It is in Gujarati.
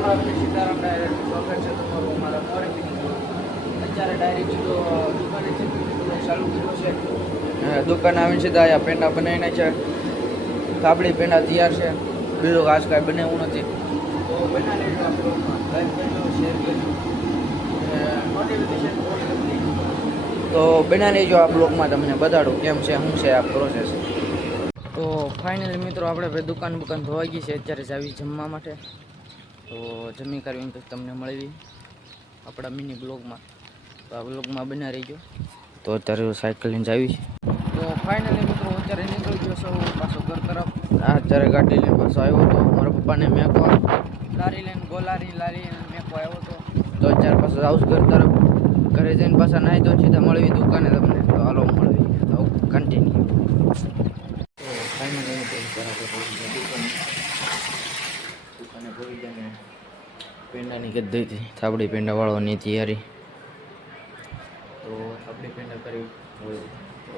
રામ સીતારામ ડાયરેક્ટ સ્વાગત છે તમારું અમારા મોરી વિડીયો. અત્યારે ડાયરેક્ટ સીધો દુકાને છે, ચાલુ કર્યો છે. દુકાન આવીને સીધા અહીંયા પેંડા બનાવીને છે. કાબડી પેંડા તૈયાર છે, બીજું ઘાસ કાંઈ બનાવવું નથી. તો બના લેજો આ બ્લોગમાં, લાઈક કરજો, શેર કરજો, નોટિફિકેશન ઓન કરી દેજો. તો બના લેજો આ બ્લોગમાં, તમને બતાડું કેમ છે શું છે આ પ્રોસેસ. તો ફાઇનલી મિત્રો આપણે ભાઈ દુકાન ધોવાઈ ગઈ છે. અત્યારે જાવી જમવા માટે. તો જમી કરીને પછી તમને મળવી આપણા મિની બ્લોગમાં. તો આ બ્લોગમાં બના રહીજો. તો અત્યારે સાયકલ લઈને જાવી છે. તો ફાઇનલી મિત્રો અત્યારે નીકળી ગયો છું પાછો ઘર તરફ. અત્યારે ગાડી લઈને પાછો આવ્યો હતો. મારા પપ્પાને મેકો લારી લઈને લારી મેકો આવ્યો હતો. તો અત્યારે પાછો આવું ઘર તરફ. ઘરે જઈને પાછા નાહી તો સીધા મળવી દુકાને તમને. તો હાલો મળવી તો કન્ટિન્યુ. ફાઇનલી દુકાને ભરી જાય પેંડાની કીધી હતી, થાબડી પેંડા વાળવાની તૈયારી. તો થાબડી પેંડા કરી હોય તો